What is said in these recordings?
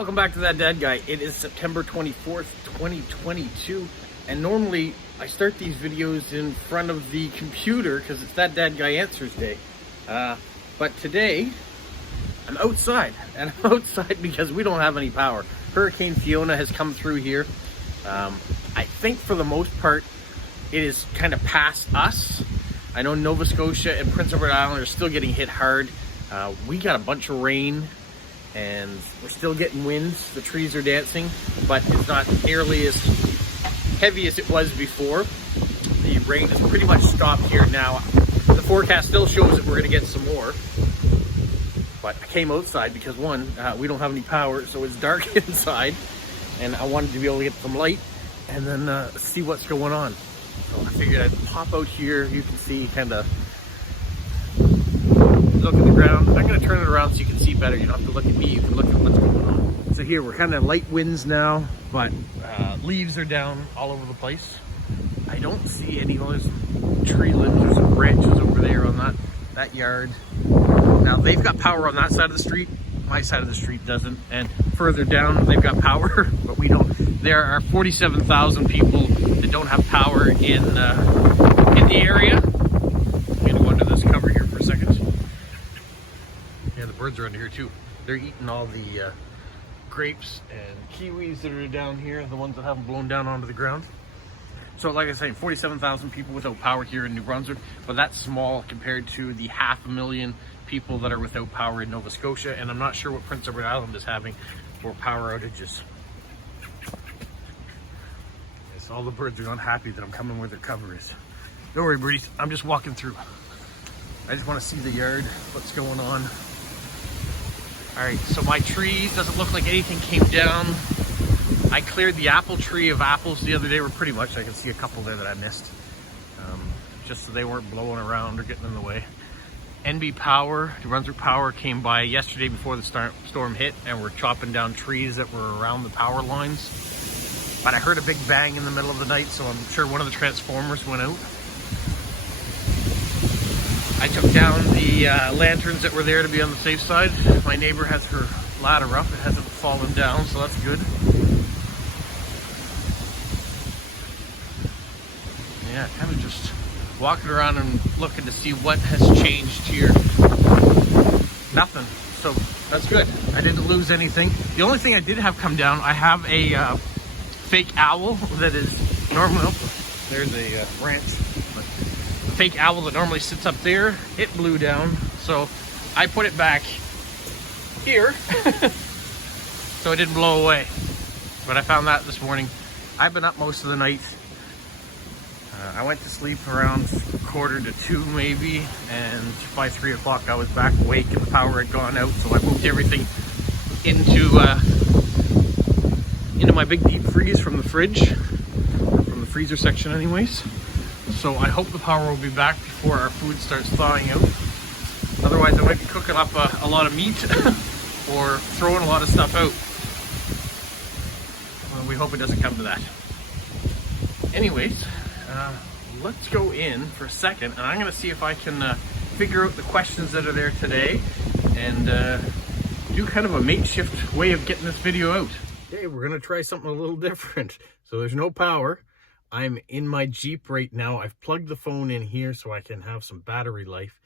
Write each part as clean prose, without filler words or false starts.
Welcome back to That Dad Guy. It is September 24th, 2022, and normally I start these videos in front of the computer because it's That Dad Guy Answers Day. But today, I'm outside, and I'm outside because we don't have any power. Hurricane Fiona has come through here. I think for the most part, it is kind of past us. I know Nova Scotia and Prince Edward Island are still getting hit hard. We got a bunch of rain, and we're still getting winds. The trees are dancing, but it's not nearly as heavy as it was before. The rain has pretty much stopped here now. The forecast still shows that we're going to get some more. But I came outside because one, we don't have any power, so it's dark inside, and I wanted to be able to get some light and then see what's going on. So I figured I'd pop out here. You can see kind of look at the ground. I'm going to turn it around so you can see better. You don't have to look at me, you can look at what's going on. So here we're kind of light winds now, but leaves are down all over the place. I don't see any of those tree limbs or some branches over there on that yard. Now they've got power on that side of the street. My side of the street doesn't. And further down they've got power, but we don't. There are 47,000 people that don't have power in the area. I'm going to go under this cover here for a second. Yeah, the birds are under here too. They're eating all the grapes and kiwis that are down here, the ones that haven't blown down onto the ground. So like I say, 47,000 people without power here in New Brunswick, but that's small compared to the 500,000 people that are without power in Nova Scotia, and I'm not sure what Prince Edward Island is having for power outages. Yes, all the birds are unhappy that I'm coming where their cover is. Don't worry, birdies, I'm just walking through. I just want to see the yard, what's going on. All right, so my tree doesn't look like anything came down. I cleared the apple tree of apples the other day. We're pretty much, I can see a couple there that I missed. Just so they weren't blowing around or getting in the way. NB Power, New Brunswick Power came by yesterday before the storm hit, and we're chopping down trees that were around the power lines. But I heard a big bang in the middle of the night, so I'm sure one of the transformers went out. I took down the lanterns that were there to be on the safe side. My neighbor has her ladder up. It hasn't fallen down, so that's good. Yeah, kind of just walking around and looking to see what has changed here. Nothing. So that's good. I didn't lose anything. The only thing I did have come down, I have a fake owl that is normally, there's a branch. The fake owl that normally sits up there, it blew down. So I put it back here so it didn't blow away. But I found that this morning. I've been up most of the night. I went to sleep around 1:45 maybe, and by 3 o'clock I was back awake and the power had gone out, so I moved everything into my big deep freeze from the fridge, from the freezer section anyways. So I hope the power will be back before our food starts thawing out. Otherwise I might be cooking up a lot of meat or throwing a lot of stuff out. Well, we hope it doesn't come to that. Anyways, let's go in for a second, and I'm going to see if I can figure out the questions that are there today and do kind of a makeshift way of getting this video out. Okay, we're going to try something a little different. So there's no power. I'm in my Jeep right now. I've plugged the phone in here so I can have some battery life.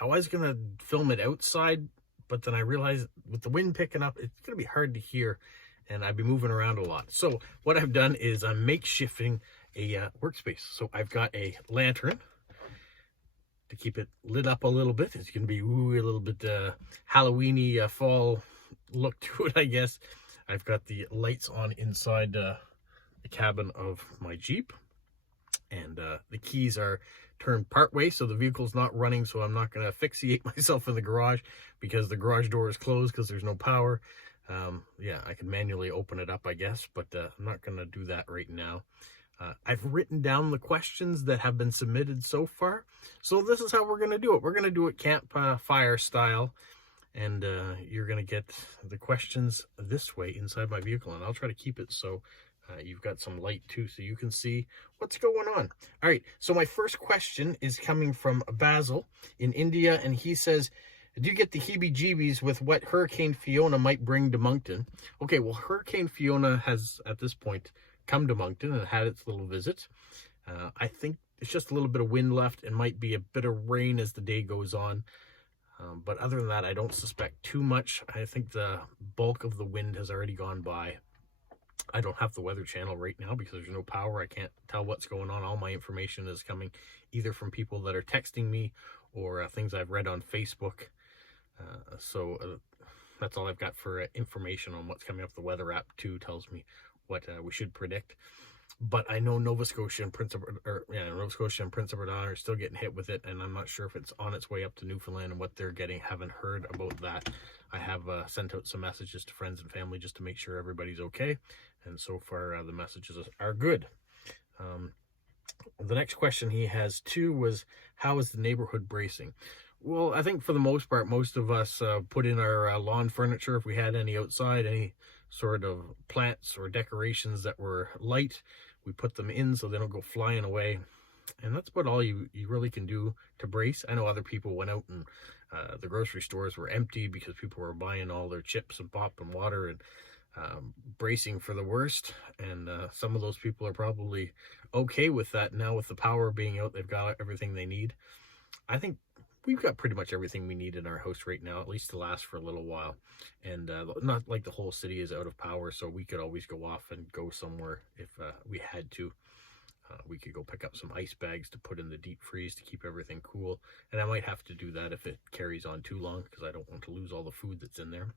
I was going to film it outside, but then I realized with the wind picking up, it's going to be hard to hear, and I'd be moving around a lot. So what I've done is I'm makeshifting a workspace. So I've got a lantern to keep it lit up a little bit. It's going to be a little bit Halloween-y fall look to it, I guess. I've got the lights on inside the cabin of my Jeep, and the keys are turned part way, so the vehicle's not running, so I'm not going to asphyxiate myself in the garage because the garage door is closed because there's no power. Yeah, I can manually open it up, I guess, but I'm not going to do that right now. I've written down the questions that have been submitted so far. So this is how we're going to do it. We're going to do it campfire style. And you're going to get the questions this way inside my vehicle. And I'll try to keep it so you've got some light too, so you can see what's going on. All right. So my first question is coming from Basil in India. And he says, Do you get the heebie-jeebies with what Hurricane Fiona might bring to Moncton? Okay, well, Hurricane Fiona has, at this point, come to Moncton and had its little visit. I think it's just a little bit of wind left and might be a bit of rain as the day goes on. But other than that, I don't suspect too much. I think the bulk of the wind has already gone by. I don't have the Weather Channel right now because there's no power. I can't tell what's going on. All my information is coming either from people that are texting me or things I've read on Facebook. So that's all I've got for information on what's coming up. The weather app too tells me what we should predict. But I know Nova Scotia and Prince Edward are still getting hit with it, and I'm not sure if it's on its way up to Newfoundland and what they're getting. Haven't heard about that. I have sent out some messages to friends and family just to make sure everybody's okay, and so far the messages are good. The next question he has too was, how is the neighborhood bracing? Well, I think for the most part, most of us put in our lawn furniture if we had any outside, any sort of plants or decorations that were light. We put them in so they don't go flying away. And that's about all you really can do to brace. I know other people went out and the grocery stores were empty because people were buying all their chips and pop and water and bracing for the worst. And some of those people are probably okay with that now. With the power being out, they've got everything they need. I think we've got pretty much everything we need in our house right now, at least to last for a little while. And not like the whole city is out of power, so we could always go off and go somewhere if we had to. We could go pick up some ice bags to put in the deep freeze to keep everything cool. And I might have to do that if it carries on too long because I don't want to lose all the food that's in there.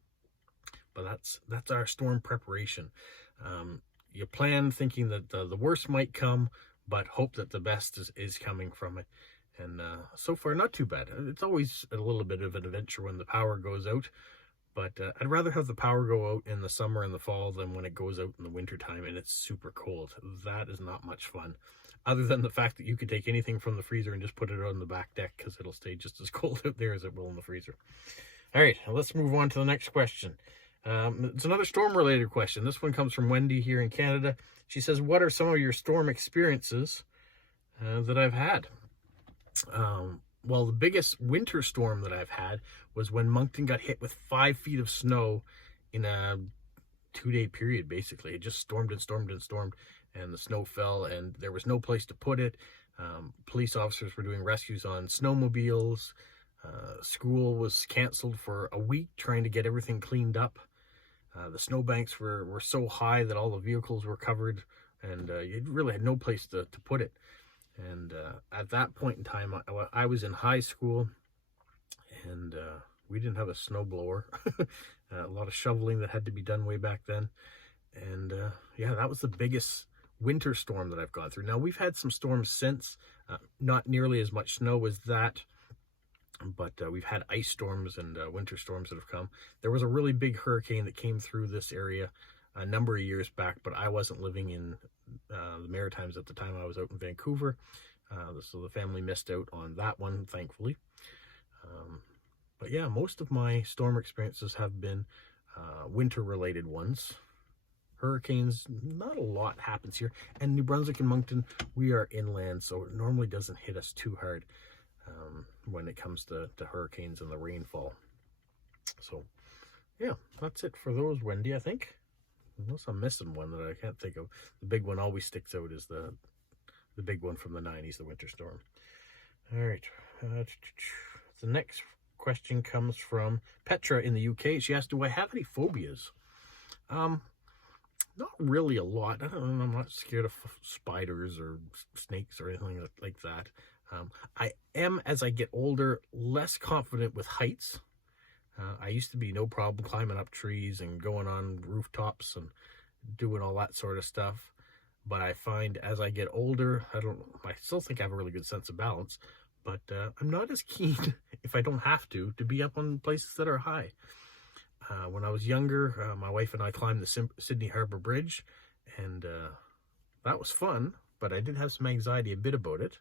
But that's our storm preparation. You plan thinking that the worst might come, but hope that the best is coming from it. And so far, not too bad. It's always a little bit of an adventure when the power goes out. But I'd rather have the power go out in the summer and the fall than when it goes out in the wintertime and it's super cold. That is not much fun. Other than the fact that you could take anything from the freezer and just put it on the back deck because it'll stay just as cold out there as it will in the freezer. All right, let's move on to the next question. It's another storm-related question. This one comes from Wendy here in Canada. She says, what are some of your storm experiences that I've had? Well, the biggest winter storm that I've had was when Moncton got hit with 5 feet of snow in a 2-day period, basically. It just stormed and stormed and stormed, and the snow fell, and there was no place to put it. Police officers were doing rescues on snowmobiles. School was canceled for a week trying to get everything cleaned up. The snowbanks were so high that all the vehicles were covered, and you really had no place to put it. And at that point in time, I was in high school, and we didn't have a snowblower. A lot of shoveling that had to be done way back then. And yeah, that was the biggest winter storm that I've gone through. Now, we've had some storms since, not nearly as much snow as that, but we've had ice storms and winter storms that have come. There was a really big hurricane that came through this area a number of years back, but I wasn't living in the Maritimes at the time. I was out in Vancouver, so the family missed out on that one, thankfully. But yeah, most of my storm experiences have been winter-related ones. Hurricanes, not a lot happens here. And New Brunswick and Moncton, we are inland, so it normally doesn't hit us too hard when it comes to hurricanes and the rainfall. So yeah, that's it for those, Wendy, I think. Unless I'm missing one that I can't think of. The big one always sticks out is the big one from the 90s, the winter storm. All right. The next question comes from Petra in the UK. She asked, do I have any phobias? Not really a lot. I'm not scared of spiders or snakes or anything like that. I am, as I get older, less confident with heights. I used to be no problem climbing up trees and going on rooftops and doing all that sort of stuff. But I find as I get older, I still think I have a really good sense of balance, but I'm not as keen, if I don't have to be up on places that are high. When I was younger, my wife and I climbed the Sydney Harbour Bridge, and that was fun, but I did have some anxiety a bit about it,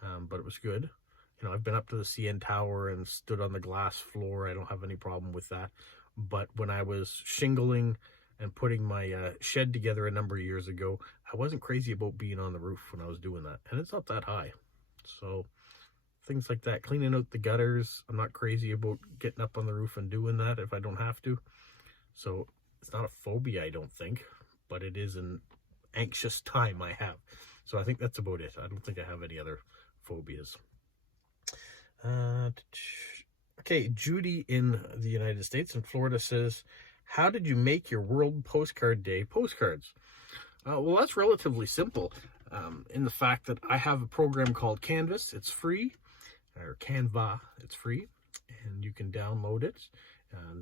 but it was good. You know, I've been up to the CN Tower and stood on the glass floor. I don't have any problem with that. But when I was shingling and putting my shed together a number of years ago, I wasn't crazy about being on the roof when I was doing that. And it's not that high. So things like that. Cleaning out the gutters. I'm not crazy about getting up on the roof and doing that if I don't have to. So it's not a phobia, I don't think, but it is an anxious time I have. So I think that's about it. I don't think I have any other phobias. Okay, Judy in the United States, in Florida, says, how did you make your World Postcard Day postcards? Well, that's relatively simple in the fact that I have a program called Canvas. It's free, or Canva, it's free, and you can download it.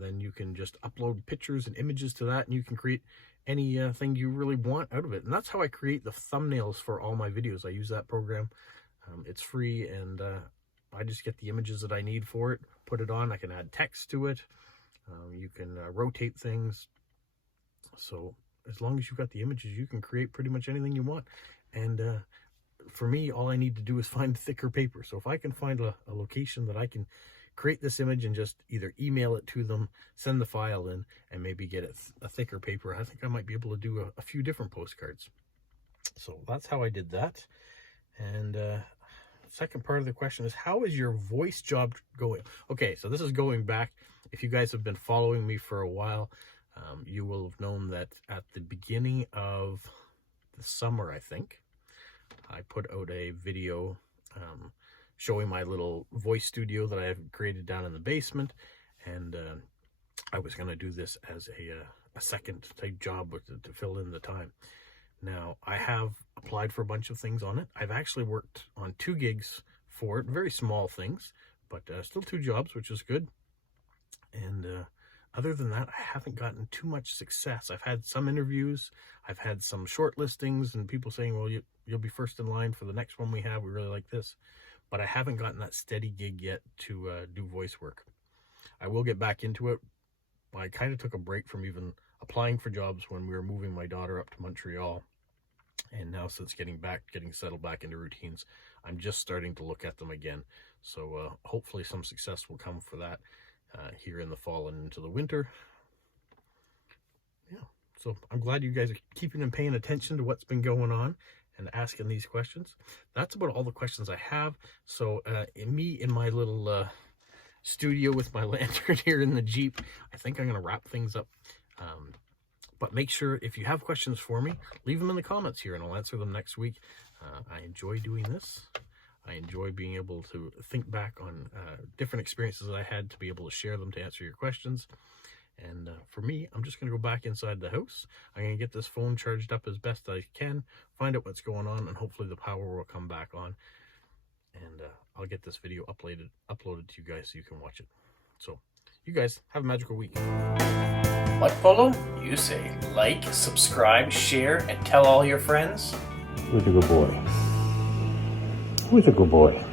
Then you can just upload pictures and images to that, and you can create anything you really want out of it. And that's how I create the thumbnails for all my videos. I use that program. It's free, and I just get the images that I need for it, put it on. I can add text to it. You can rotate things. So as long as you've got the images, you can create pretty much anything you want. And for me, all I need to do is find thicker paper. So if I can find a location that I can create this image and just either email it to them, send the file in, and maybe get it a thicker paper, I think I might be able to do a few different postcards. So that's how I did that. And second part of the question is, how is your voice job going? Okay, so this is going back. If you guys have been following me for a while, you will have known that at the beginning of the summer, I think, I put out a video showing my little voice studio that I have created down in the basement. And I was going to do this as a second type job to fill in the time. Now, I have applied for a bunch of things on it. I've actually worked on 2 gigs for it, very small things, but still 2 jobs, which is good. And other than that, I haven't gotten too much success. I've had some interviews, I've had some short listings, and people saying, well, you'll be first in line for the next one we have. We really like this. But I haven't gotten that steady gig yet to do voice work. I will get back into it. I kind of took a break from even applying for jobs when we were moving my daughter up to Montreal. And now, since getting settled back into routines, I'm just starting to look at them again. So hopefully some success will come for that here in the fall and into the winter. Yeah, so I'm glad you guys are keeping and paying attention to what's been going on and asking these questions. That's about all the questions I have. So in my little studio with my lantern here in the Jeep, I think I'm going to wrap things up. But make sure, if you have questions for me, leave them in the comments here and I'll answer them next week. I enjoy doing this. I enjoy being able to think back on different experiences I had to be able to share them to answer your questions. And for me, I'm just going to go back inside the house. I'm going to get this phone charged up as best I can, find out what's going on, and hopefully the power will come back on. And I'll get this video uploaded to you guys so you can watch it. So, you guys, have a magical week. What, Polo? You say like, subscribe, share, and tell all your friends? Who's a good boy? Who's a good boy?